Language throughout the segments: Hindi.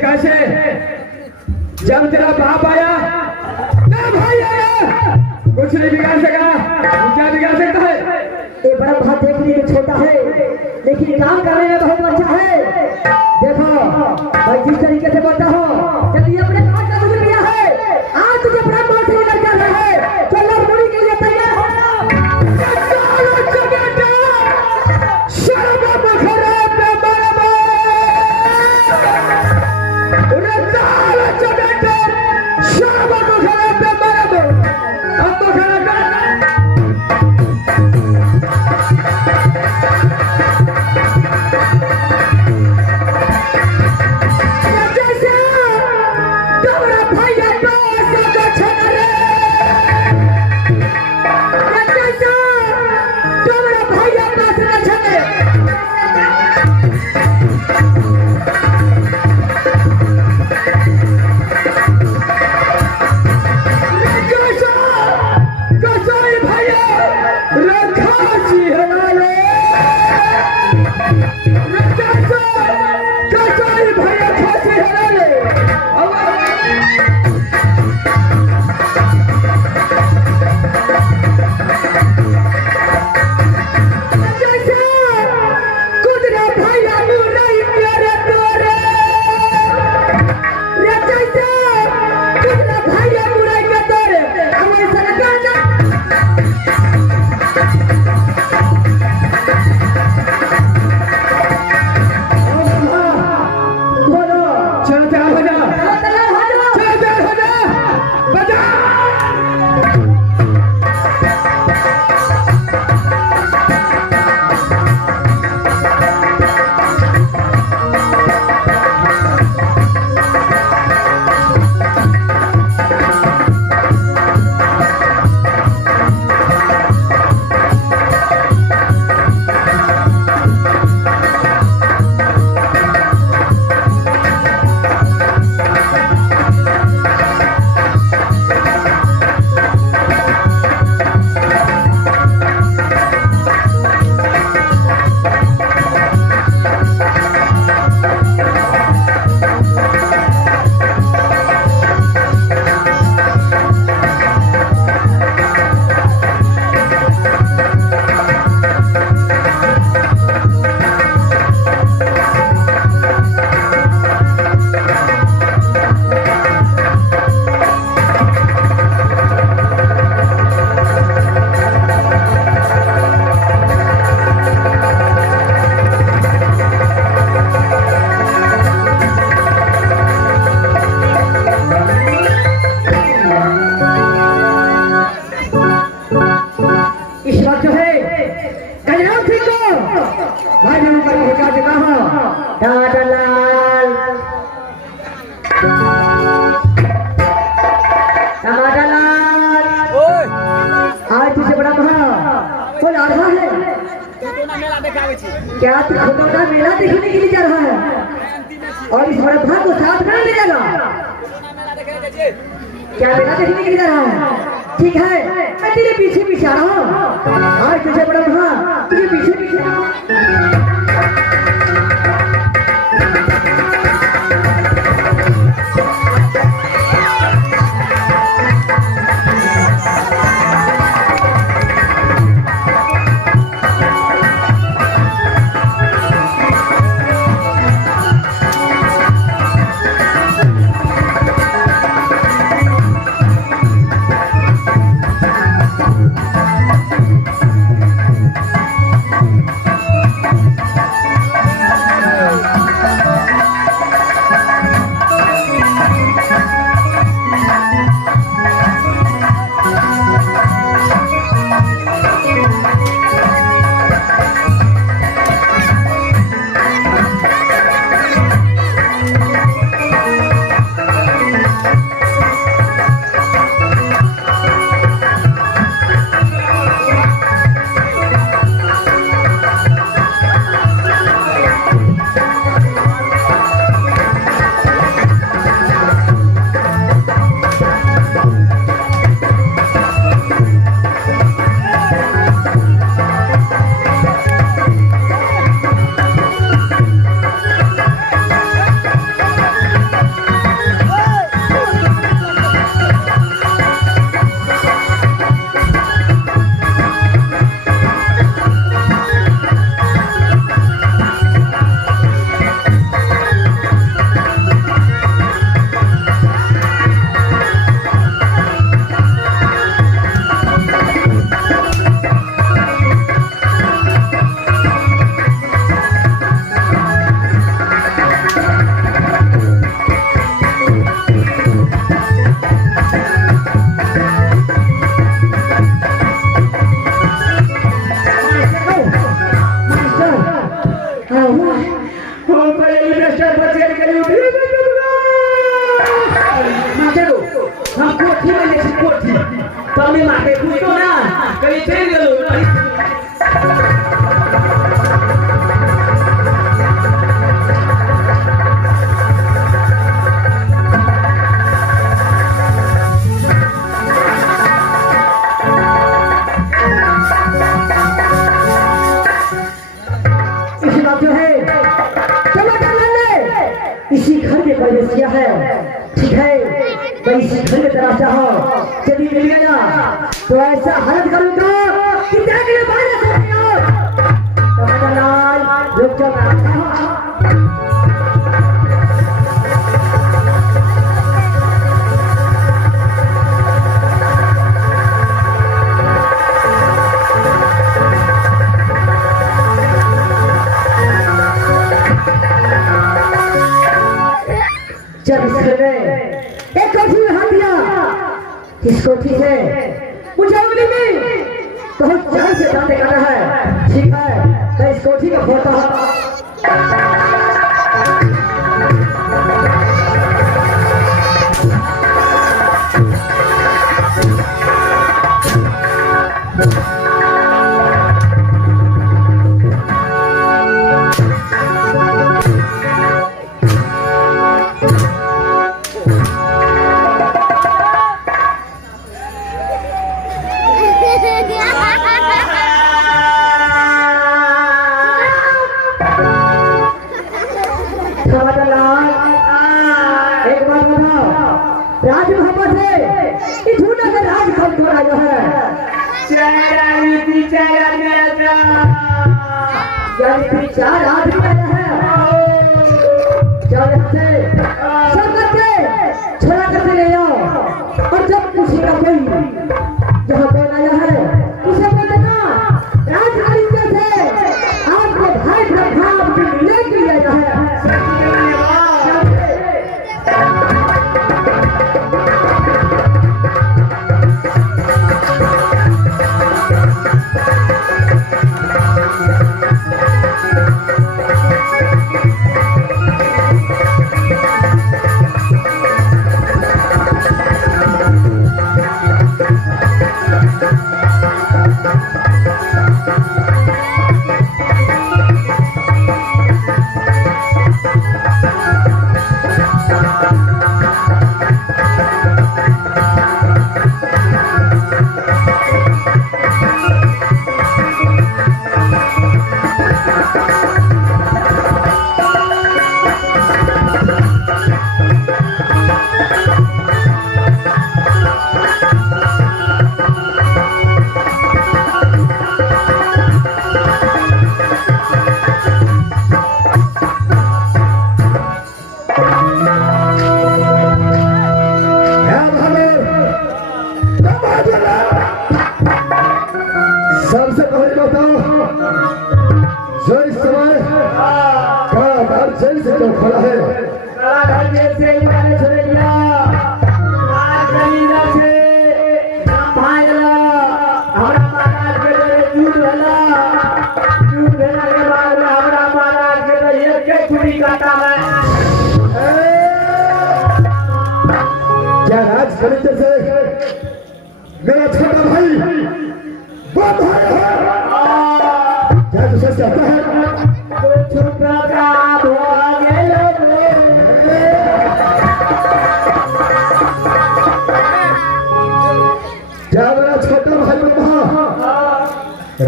कैसे जब तेरा बाप आया ना भाई आया कुछ नहीं बिगाड़ सका, क्या बिगाड़ सकता है? ये बड़ा भाई देखने में छोटा है लेकिन काम करने में बहुत अच्छा है। देखो भाई जिस तरीके से बोलता हो जब ये अपने पास का दूर लिया है आज तुझे ब्रह्मा से लड़ कर रहा है, चलो मुड़ी के लिए तैयार हो क्या खुदा मेला देखने के लिए जा रहा है और इस बड़े भाग को साथ में ले जाएगा? क्या मेला देखने के लिए जा रहा है? ठीक है मैं तेरे पीछे पीछे आ रहा हूँ और तुझे बड़ा भाग तुझे पीछे पीछे प्रवेश किया है। ठीक है, मैं इस घर में तराशा हूँ, यदि मिल गया तो ऐसा हालत करूंगा कि देखने वाले से नहीं हो। तो रुक जाओ, मैं आता हूँ। जब इस घर में एक कोठी में हाथ दिया, इस कोठी से मुझे उंगली में बहुत जान से दांत काटा है। ठीक है, मैं इस कोठी का फोड़ता हूँ। राज मोहब्बत है, इस झूठा का राज कौन कर आया है? चार आदमी आया है। चल से सब करके छोड़ा करके ले आओ, और जब किसी का कोई जहाँ कौन आया है उसे बोल देना राज कारीगर से आपको भाई प्रभाव लेके आया है। सबसे पहले बताओ, जो इस समय कारागार जेल से क्यों खड़ा है? कारागार जेल से ही मैंने छोड़ दिया। आज गलीला से भागला, हमारा महाराज के लिए झूठ भेला के बाद हमारा महाराज के लिए एक छुरी काटा मैं। क्या राज कलेक्टर से मेरा छोटा भाई वो भाई है? क्या तू सच कहता है? छोटा का भोगे क्या मेरा छोटा भाई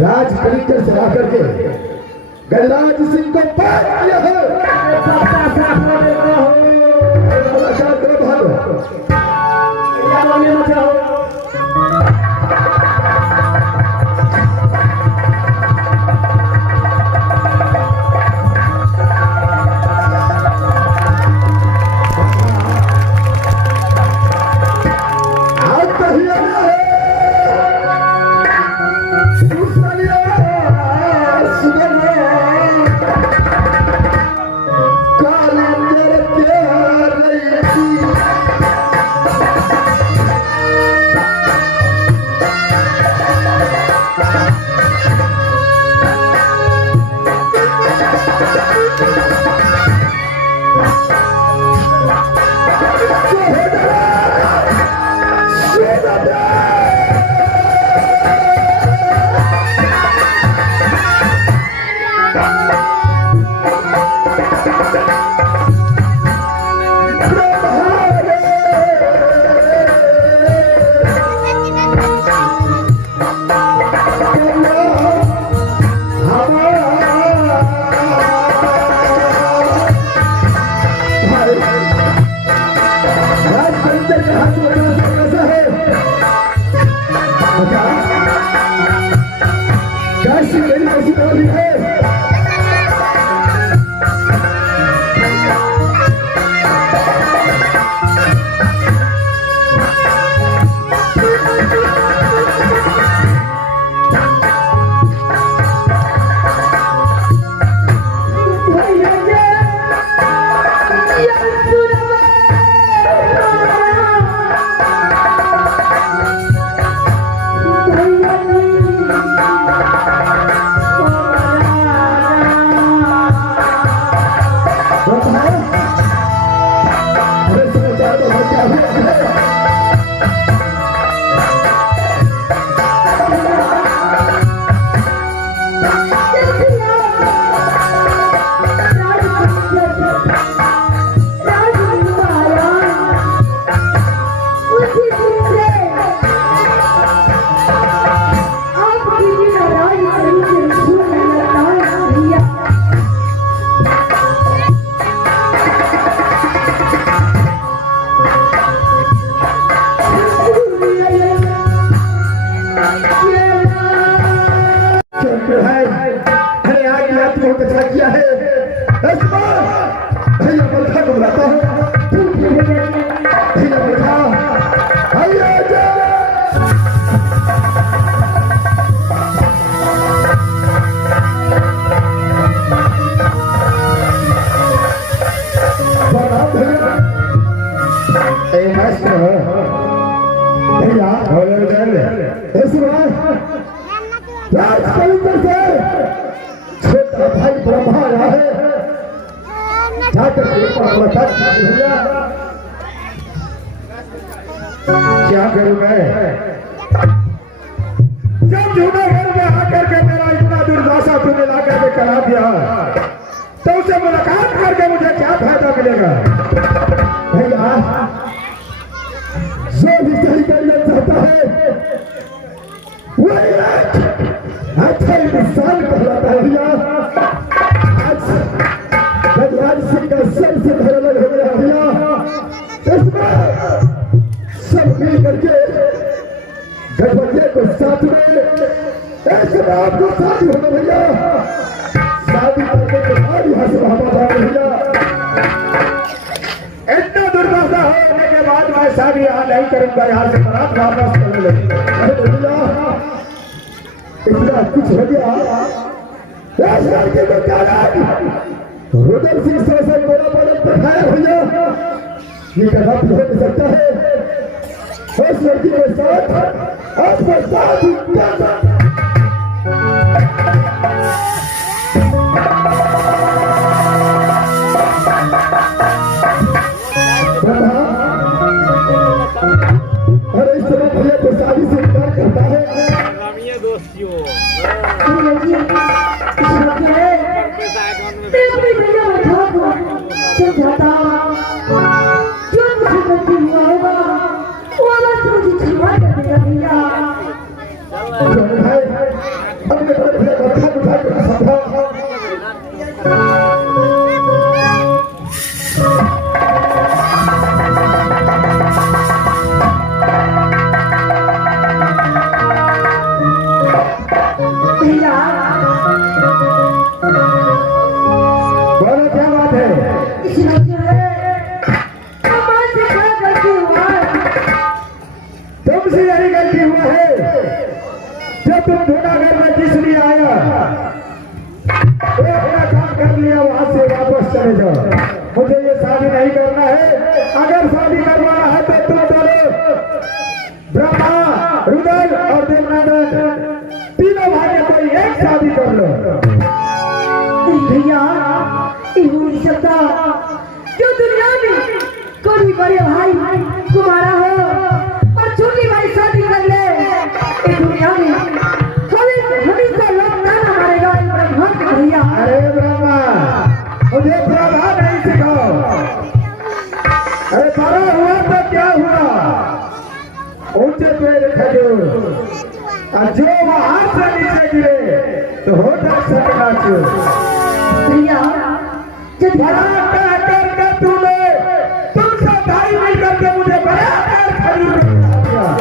राज कलेक्टर से आकर के गजराज सिंह को पार किया है? क्या करूं मैं? जब जूनागढ़ में आकर के मेरा इतना दुर्दशा तूने ला करके करा दिया, तो उसे मुलाकात करके मुझे क्या फायदा मिलेगा? भैया जो भी सही करना चाहता है वही अच्छा इंसान कहलाता है भैया। आज भगवान सिंह का सबसे अलग हो गया भैया। इसमें सब मिल करके गठबंधन को साथ में ऐसे में आपको शादी होगा भैया। शादी करने के बाद यहाँ से वापस आओ भैया। इतना दुर्दशा होने के बाद मैं शादी यहाँ नहीं करूंगा, यहाँ से बारात वापस करने लगूंगा। इतना कुछ हो गया इस लड़की को क्या रुद्र सिंह से बड़ा बड़ा दिखाया भैया। ये कदम हो नहीं सकता है उस लड़की के साथ आपको साथ अरे इस तरह भैया को शादी से इनकार करता है। तुमसे यही गलती हुआ है जब तुम जूनागढ़ में जिस लिए आया अपना काम कर लिया, वहां से वापस चले जाओ। मुझे ये शादी नहीं करना है। अगर शादी करवाना है तो तुम दोनों ब्रह्मा, रुद्र और देवनाथ तीनों भाई में कोई एक शादी कर लो। भैया नहीं सकता जो दुनिया में कोई बड़े भाई तुम्हारा हो और छोटी भाई शादी कर ले, इस दुनिया में हमेशा लोग ताना मारेगा ब्रह्मा के भैया। अरे ब्रह्मा मुझे ब्रह्मा नहीं सिखाओ। अरे बड़ा हुआ तो क्या हुआ, ऊंचे पेड़ खजूर और जो वहां से नीचे गिरे तो हो सकता भैया बड़ा कह करके तूने तुमसे भाई मिल करके मुझे बड़ा पेड़ खजूर हाँ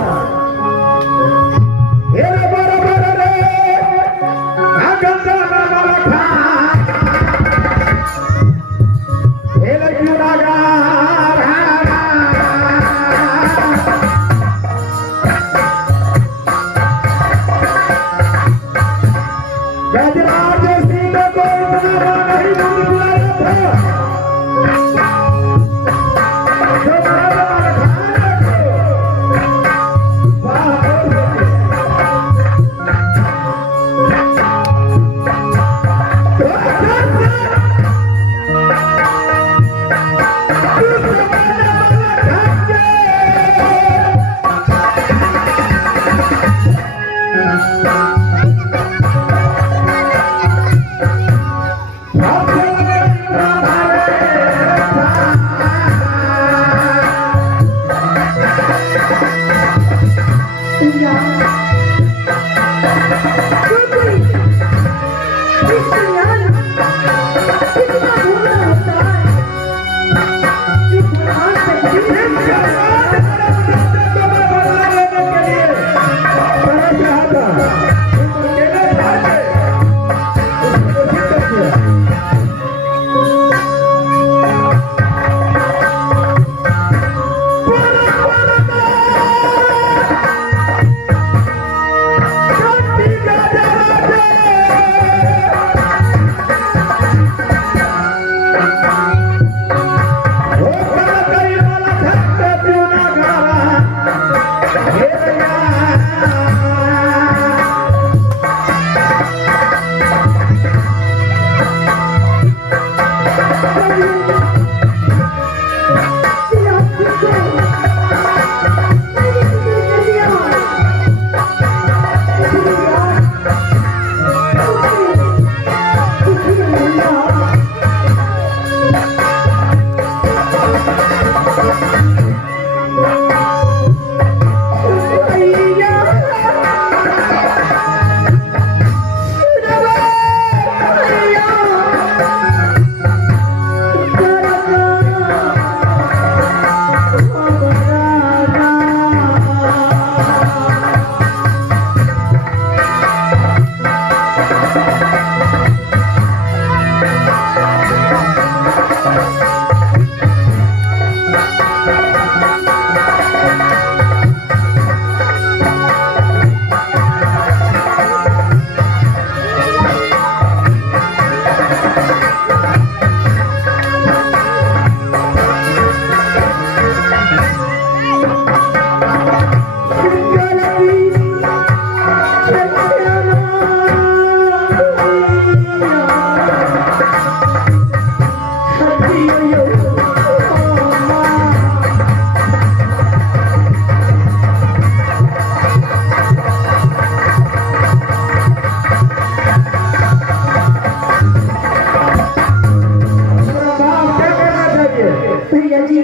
भैया जी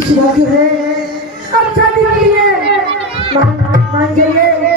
इस बात है अब शादी के लिए मान जाइए